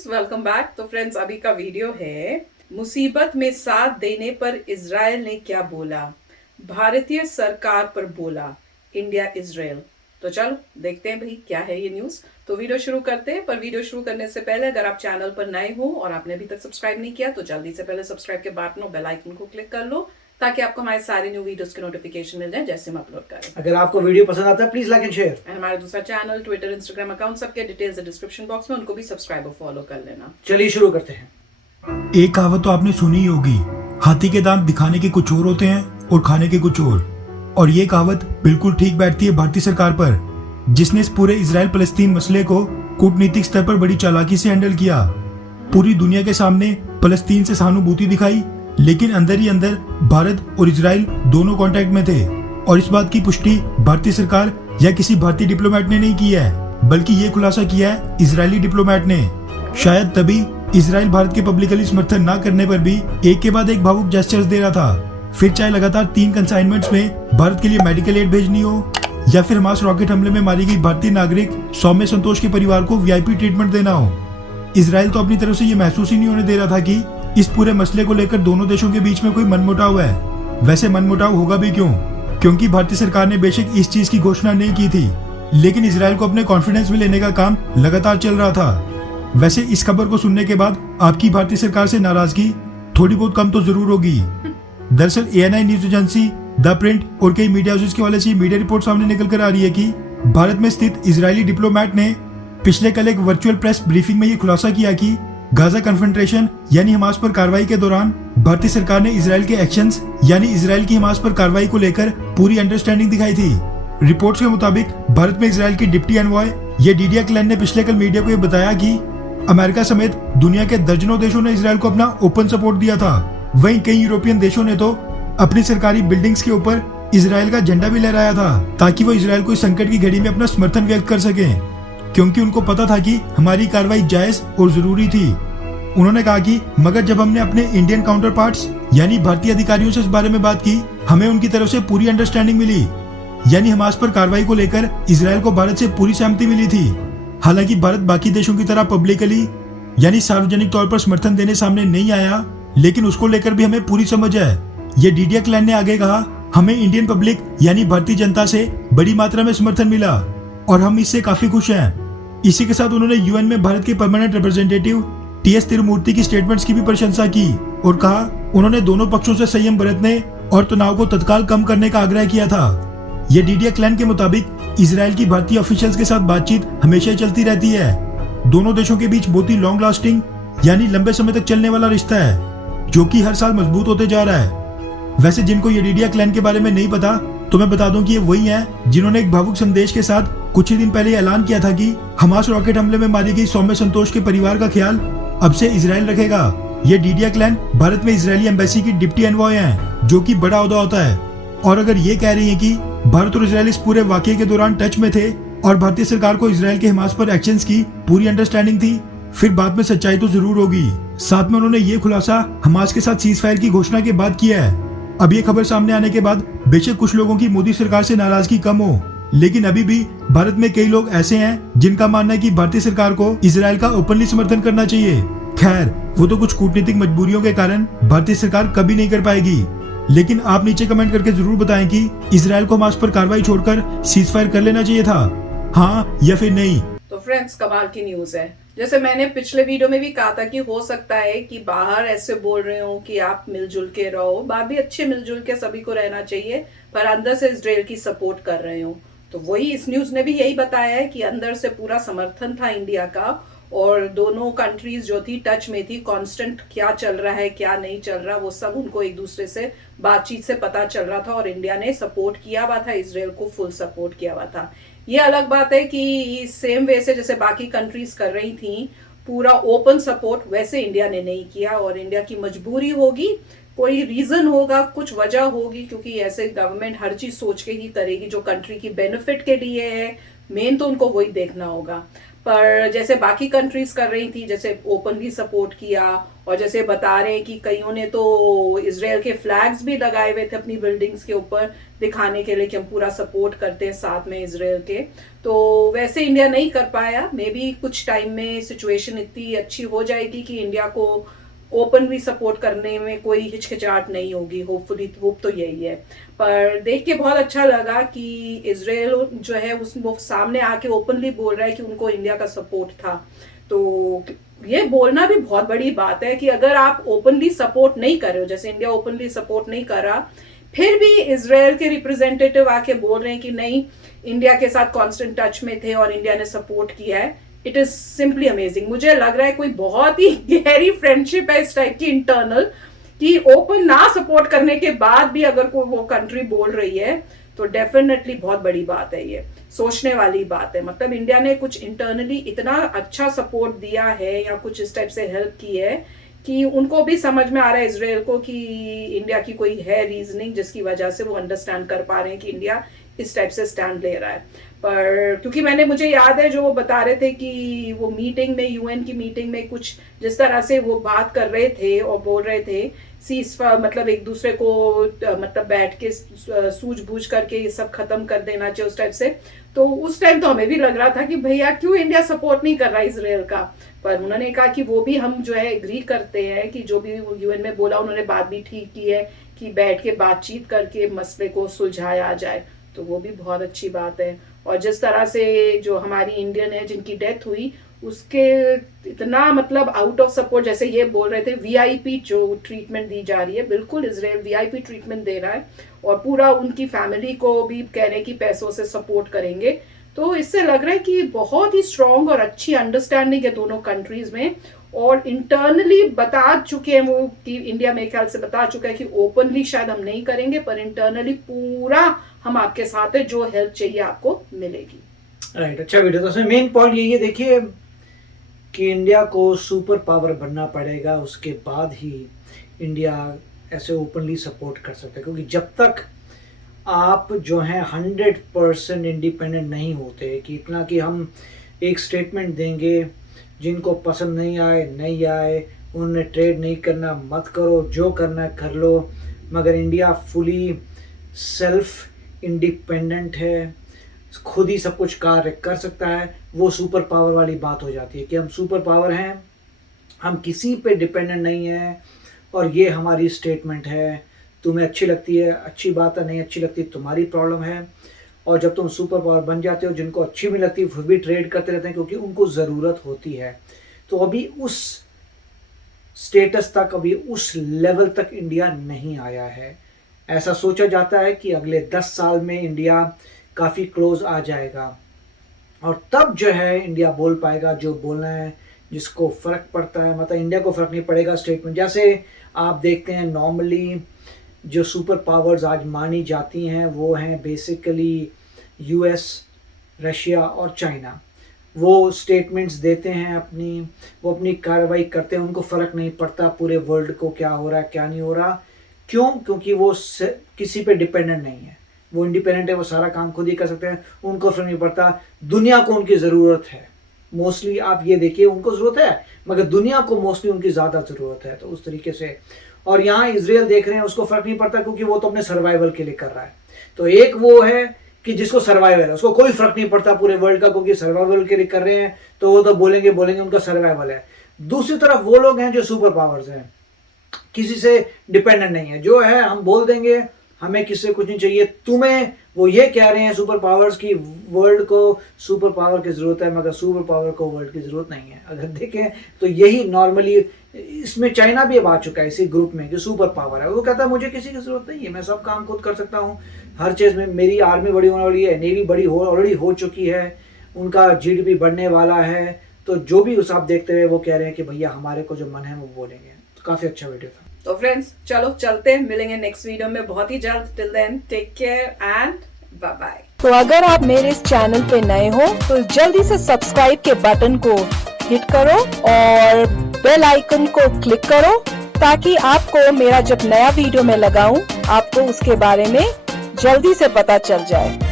Friends, welcome back. तो friends, अभी का वीडियो है मुसीबत में साथ देने पर इजराइल ने क्या बोला, भारतीय सरकार पर बोला इंडिया इजराइल। तो चलो देखते हैं भाई क्या है ये न्यूज। तो वीडियो शुरू करते हैं, पर वीडियो शुरू करने से पहले अगर आप चैनल पर नए हो और आपने अभी तक सब्सक्राइब नहीं किया तो जल्दी से पहले सब्सक्राइब के बटन और बेल आइकन को क्लिक कर लो ताकि आपको हमारे सारे न्यू वीडियोस के नोटिफिकेशन मिल जाए जैसे हम अपलोड करें। अगर आपको वीडियो पसंद आता है please like and share. And हमारा दूसरा चैनल, ट्विटर, इंस्टाग्राम अकाउंट सबके डिटेल्स डिस्क्रिप्शन बॉक्स में, उनको भी सब्सक्राइब और फॉलो कर लेना। चलिए शुरू करते हैं। एक कहावत तो आपने सुनी ही होगी, हाथी के दांत दिखाने के कुछ और होते हैं और खाने के कुछ और ये कहावत बिल्कुल ठीक बैठती है भारतीय सरकार पर, जिसने इस पूरे इजराइल फलस्तीन मसले को कूटनीतिक स्तर पर बड़ी चालाकी से हैंडल किया। पूरी दुनिया के सामने फलस्तीन से सहानुभूति दिखाई, लेकिन अंदर ही अंदर भारत और इजराइल दोनों कांटेक्ट में थे। और इस बात की पुष्टि भारतीय सरकार या किसी भारतीय डिप्लोमेट ने नहीं की है, बल्कि ये खुलासा किया है इजरायली डिप्लोमेट ने। शायद तभी इजराइल भारत के पब्लिकली समर्थन न करने पर भी एक के बाद एक भावुक जेस्चर्स दे रहा था। फिर चाहे लगातार 3 कंसाइनमेंट्स में भारत के लिए मेडिकल एड भेजनी हो, या फिर हमास रॉकेट हमले में मारी गई भारतीय नागरिक सौम्य संतोष के परिवार को वीआईपी ट्रीटमेंट देना हो, इजराइल तो अपनी तरफ से ये महसूस ही नहीं होने दे रहा था कि इस पूरे मसले को लेकर दोनों देशों के बीच में कोई मनमुटाव है। वैसे मनमुटाव होगा भी क्यों, क्योंकि भारतीय सरकार ने बेशक इस चीज की घोषणा नहीं की थी, लेकिन इजराइल को अपने कॉन्फिडेंस में लेने का काम लगातार चल रहा था। वैसे इस खबर को सुनने के बाद आपकी भारतीय सरकार से नाराजगी थोड़ी बहुत कम तो जरूर होगी। दरअसल ANI news agency, the print और कई मीडिया हाउसेस के हवाले से मीडिया रिपोर्ट सामने निकल कर आ रही है कि भारत में स्थित इजरायली डिप्लोमेट ने पिछले कल एक वर्चुअल प्रेस ब्रीफिंग में ये खुलासा किया कि गाजा कन्फ्रंट्रेशन यानी हमास पर कार्रवाई के दौरान भारतीय सरकार ने इजराइल के एक्शंस यानी इजराइल की हमास पर कार्रवाई को लेकर पूरी अंडरस्टैंडिंग दिखाई थी। रिपोर्ट्स के मुताबिक भारत में इजराइल की डिप्टी एनवॉय ये डीडिया क्लैन ने पिछले कल मीडिया को ये बताया कि अमेरिका समेत दुनिया के दर्जनों देशों ने इजराइल को अपना ओपन सपोर्ट दिया था। वहीं कई यूरोपियन देशों ने तो अपनी सरकारी बिल्डिंग्स के ऊपर इजराइल का झंडा भी लहराया था, ताकि वो इजराइल को इस संकट की घड़ी में अपना समर्थन व्यक्त कर सके, क्योंकि उनको पता था कि हमारी कार्रवाई जायज और जरूरी थी। उन्होंने कहा कि मगर जब हमने अपने इंडियन काउंटर पार्ट्स यानी भारतीय अधिकारियों से इस बारे में बात की, हमें उनकी तरफ से पूरी अंडरस्टैंडिंग मिली, यानी हमास पर कार्रवाई को लेकर इजराइल को भारत से पूरी सहमति मिली थी। हालांकि भारत बाकी देशों की तरह पब्लिकली यानी सार्वजनिक तौर पर समर्थन देने सामने नहीं आया, लेकिन उसको लेकर भी हमें पूरी समझ है। ये डीडिया क्लैन ने आगे कहा, हमें इंडियन पब्लिक यानी भारतीय जनता से बड़ी मात्रा में समर्थन मिला और हम इससे काफी खुश हैं। इसी के साथ उन्होंने UN में भारत के परमानेंट रिप्रेजेंटेटिव TS तिरुमूर्ति की स्टेटमेंट्स की भी प्रशंसा की और कहा उन्होंने दोनों पक्षों से संयम बरतने और तनाव को तत्काल कम करने का आग्रह किया था। ये डीडिया क्लैन के मुताबिक इजराइल की भारतीय ऑफिशियल्स के साथ बातचीत हमेशा चलती रहती है। दोनों देशों के बीच बहुत ही लॉन्ग लास्टिंग यानी लंबे समय तक चलने वाला रिश्ता है, जो कि हर साल मजबूत होते जा रहा है। वैसे जिनको ये डीडिया क्लैन के बारे में नहीं पता तो मैं बता दूं कि ये वही हैं जिन्होंने एक भावुक संदेश के साथ कुछ ही दिन पहले ऐलान किया था कि हमास रॉकेट हमले में मारी गई सौम्य संतोष के परिवार का ख्याल अब से इजराइल रखेगा। ये डीडिया क्लैन भारत में इजरायली एम्बेसी की डिप्टी एनवॉय हैं, जो कि बड़ा ओहदा होता है। और अगर ये कह रही है कि भारत और इजराइल इस पूरे वाकये के दौरान टच में थे और भारतीय सरकार को इजराइल के हमास पर एक्शंस की पूरी अंडरस्टैंडिंग थी, फिर बाद में सच्चाई तो जरूर होगी। साथ में उन्होंने ये खुलासा हमास के साथ सीज फायर की घोषणा के बाद किया है। अब ये खबर सामने आने के बाद बेशक कुछ लोगों की मोदी सरकार से नाराजगी कम हो, लेकिन अभी भी भारत में कई लोग ऐसे हैं जिनका मानना है कि भारतीय सरकार को इजराइल का ओपनली समर्थन करना चाहिए। खैर, वो तो कुछ कूटनीतिक मजबूरियों के कारण भारतीय सरकार कभी नहीं कर पाएगी, लेकिन आप नीचे कमेंट करके जरूर बताएं कि इजराइल को हमास पर कार्रवाई छोड़कर सीज फायर कर लेना चाहिए था, हाँ या फिर नहीं। तो फ्रेंड्स, कमाल की न्यूज है। जैसे मैंने पिछले वीडियो में भी कहा था कि हो सकता है कि बाहर ऐसे बोल रहे हो कि आप मिलजुल के रहो, बाहर भी अच्छे मिलजुल के सभी को रहना चाहिए, पर अंदर से इजराइल की सपोर्ट कर रहे हो। तो वही इस न्यूज ने भी यही बताया है कि अंदर से पूरा समर्थन था इंडिया का, और दोनों कंट्रीज जो थी टच में थी, कांस्टेंट क्या चल रहा है क्या नहीं चल रहा वो सब उनको एक दूसरे से बातचीत से पता चल रहा था, और इंडिया ने सपोर्ट किया हुआ था, इजराइल को फुल सपोर्ट किया हुआ था। ये अलग बात है कि सेम वे से जैसे बाकी कंट्रीज कर रही थी पूरा ओपन सपोर्ट, वैसे इंडिया ने नहीं किया, और इंडिया की मजबूरी होगी, कोई रीजन होगा, कुछ वजह होगी, क्योंकि ऐसे गवर्नमेंट हर चीज सोच के ही करेगी जो कंट्री की बेनिफिट के लिए है। मेन तो उनको वही देखना होगा। पर जैसे बाकी कंट्रीज कर रही थी, जैसे ओपनली सपोर्ट किया, और जैसे बता रहे हैं कि कईयों ने तो इजराइल के फ्लैग्स भी लगाए हुए थे अपनी बिल्डिंग्स के ऊपर दिखाने के लिए कि हम पूरा सपोर्ट करते हैं साथ में इजराइल के। तो वैसे इंडिया नहीं कर पाया। मे बी कुछ टाइम में सिचुएशन इतनी अच्छी हो जाएगी कि इंडिया को ओपनली सपोर्ट करने में कोई हिचकिचाहट नहीं होगी। होपफुली होप तो यही है। पर देख के बहुत अच्छा लगा कि इजराइल जो है वो सामने आके ओपनली बोल रहा है कि उनको इंडिया का सपोर्ट था। तो ये बोलना भी बहुत बड़ी बात है कि अगर आप ओपनली सपोर्ट नहीं कर रहे हो, जैसे इंडिया ओपनली सपोर्ट नहीं कर रहा, फिर भी इजराइल के रिप्रेजेंटेटिव आके बोल रहे हैं कि नहीं, इंडिया के साथ कांस्टेंट टच में थे और इंडिया ने सपोर्ट किया है। It is simply amazing. मुझे लग रहा है कोई बहुत ही गहरी फ्रेंडशिप है इस टाइप की इंटरनल, कि ओपन ना सपोर्ट करने के बाद भी अगर कोई वो कंट्री बोल रही है तो डेफिनेटली बहुत बड़ी बात है। ये सोचने वाली बात है। मतलब इंडिया ने कुछ इंटरनली इतना अच्छा सपोर्ट दिया है या कुछ इस टाइप से हेल्प की है कि उनको भी समझ में आ रहा है इजराइल को कि इंडिया की कोई है रीजनिंग जिसकी वजह से वो अंडरस्टैंड कर पा रहे हैं कि इंडिया इस टाइप से स्टैंड ले रहा है। पर क्योंकि मुझे याद है जो वो बता रहे थे कि वो मीटिंग में, यूएन की मीटिंग में कुछ जिस तरह से वो बात कर रहे थे और बोल रहे थे मतलब एक दूसरे को मतलब बैठ के सूझबूझ करके ये सब खत्म कर देना चाहिए उस टाइप से। तो उस टाइम तो हमें भी लग रहा था कि भैया क्यों इंडिया सपोर्ट नहीं कर रहा इजराइल का। पर उन्होंने कहा कि वो भी हम जो है एग्री करते हैं कि जो भी यूएन में बोला उन्होंने बात भी ठीक की है कि बैठ के बातचीत करके मसले को सुलझाया जाए। तो वो भी बहुत अच्छी बात है। और जिस तरह से जो हमारी इंडियन है जिनकी डेथ हुई, उसके इतना मतलब आउट ऑफ सपोर्ट, जैसे ये बोल रहे थे वीआईपी जो ट्रीटमेंट दी जा रही है, बिल्कुल इजराइल वीआईपी ट्रीटमेंट दे रहा है और पूरा उनकी फैमिली को भी कह रहे हैं कि पैसों से सपोर्ट करेंगे। तो इससे लग रहा है कि बहुत ही स्ट्रांग और अच्छी अंडरस्टैंडिंग है दोनों कंट्रीज में। और इंटरनली बता चुके हैं वो कि इंडिया मेरे ख्याल से बता चुका है कि ओपनली शायद हम नहीं करेंगे, पर इंटरनली पूरा हम आपके साथ है, जो हेल्प चाहिए आपको मिलेगी। राइट, अच्छा वीडियो। तो उसमें मेन पॉइंट यही है, देखिए कि इंडिया को सुपर पावर बनना पड़ेगा, उसके बाद ही इंडिया ऐसे ओपनली सपोर्ट कर सकता है। क्योंकि जब तक आप जो हैं 100% इंडिपेंडेंट नहीं होते, कि इतना कि हम एक स्टेटमेंट देंगे, जिनको पसंद नहीं आए, उन्हें ट्रेड नहीं करना, मत करो, जो करना है कर लो, मगर इंडिया फुली सेल्फ इंडिपेंडेंट है, खुद ही सब कुछ कार्य कर सकता है, वो सुपर पावर वाली बात हो जाती है कि हम सुपर पावर हैं, हम किसी पे डिपेंडेंट नहीं हैं और ये हमारी स्टेटमेंट है। तुम्हें अच्छी लगती है, अच्छी बात है, नहीं अच्छी लगती तुम्हारी प्रॉब्लम है। और जब तुम सुपर पावर बन जाते हो, जिनको अच्छी भी लगती है फिर भी ट्रेड करते रहते हैं क्योंकि उनको ज़रूरत होती है। तो अभी उस स्टेटस तक, अभी उस लेवल तक इंडिया नहीं आया है। ऐसा सोचा जाता है कि अगले 10 साल में इंडिया काफ़ी क्लोज आ जाएगा और तब जो है इंडिया बोल पाएगा जो बोलना है, जिसको फ़र्क पड़ता है। मतलब इंडिया को फ़र्क नहीं पड़ेगा स्टेटमेंट। जैसे आप देखते हैं नॉर्मली जो सुपर पावर्स आज मानी जाती हैं वो हैं बेसिकली यूएस, रशिया और चाइना। वो स्टेटमेंट्स देते हैं अपनी, वो अपनी कार्रवाई करते हैं, उनको फ़र्क नहीं पड़ता पूरे वर्ल्ड को क्या हो रहा है क्या नहीं हो रहा। क्यों? क्योंकि वो किसी पे डिपेंडेंट नहीं है, वो इंडिपेंडेंट है, वो सारा काम खुद ही कर सकते हैं, उनको फ़र्क नहीं पड़ता। दुनिया को उनकी ज़रूरत है मोस्टली, आप ये देखिए उनको ज़रूरत है मगर दुनिया को मोस्टली उनकी ज़्यादा ज़रूरत है। तो उस तरीके से, और यहाँ इजराइल देख रहे हैं उसको फ़र्क नहीं पड़ता क्योंकि वो तो अपने सर्वाइवल के लिए कर रहा है। तो एक वो है कि जिसको सर्वाइवल है, उसको कोई फ़र्क नहीं पड़ता पूरे वर्ल्ड का, क्योंकि सर्वाइवल के लिए कर रहे हैं तो वो तो बोलेंगे उनका सर्वाइवल है। दूसरी तरफ वो लोग हैं जो सुपर पावर्स हैं, किसी से डिपेंडेंट नहीं है, जो है हम बोल देंगे, हमें किससे कुछ नहीं चाहिए। तुम्हें वो ये कह रहे हैं सुपर पावर्स की वर्ल्ड को सुपर पावर की ज़रूरत है मगर सुपर पावर को वर्ल्ड की ज़रूरत नहीं है। अगर देखें तो यही नॉर्मली, इसमें चाइना भी अब आ चुका है इसी ग्रुप में जो सुपर पावर है। वो कहता है मुझे किसी की ज़रूरत नहीं है, मैं सब काम खुद कर सकता हूँ, हर चीज़ में मेरी आर्मी बड़ी होने वाली है, नेवी बड़ी ऑलरेडी हो चुकी है, उनका जीडीपी बढ़ने वाला है। तो जो भी उस आप देखते हुए वो कह रहे हैं कि भैया हमारे को जो मन है वो बोलेंगे। तो काफ़ी अच्छा वीडियो था। तो फ्रेंड्स चलो चलते हैं, मिलेंगे नेक्स्ट वीडियो में बहुत ही जल्द। Till then take care and bye bye. तो अगर आप मेरे इस चैनल पे नए हो तो जल्दी से सब्सक्राइब के बटन को हिट करो और बेल आइकन को क्लिक करो ताकि आपको मेरा जब नया वीडियो मैं लगाऊं आपको उसके बारे में जल्दी से पता चल जाए।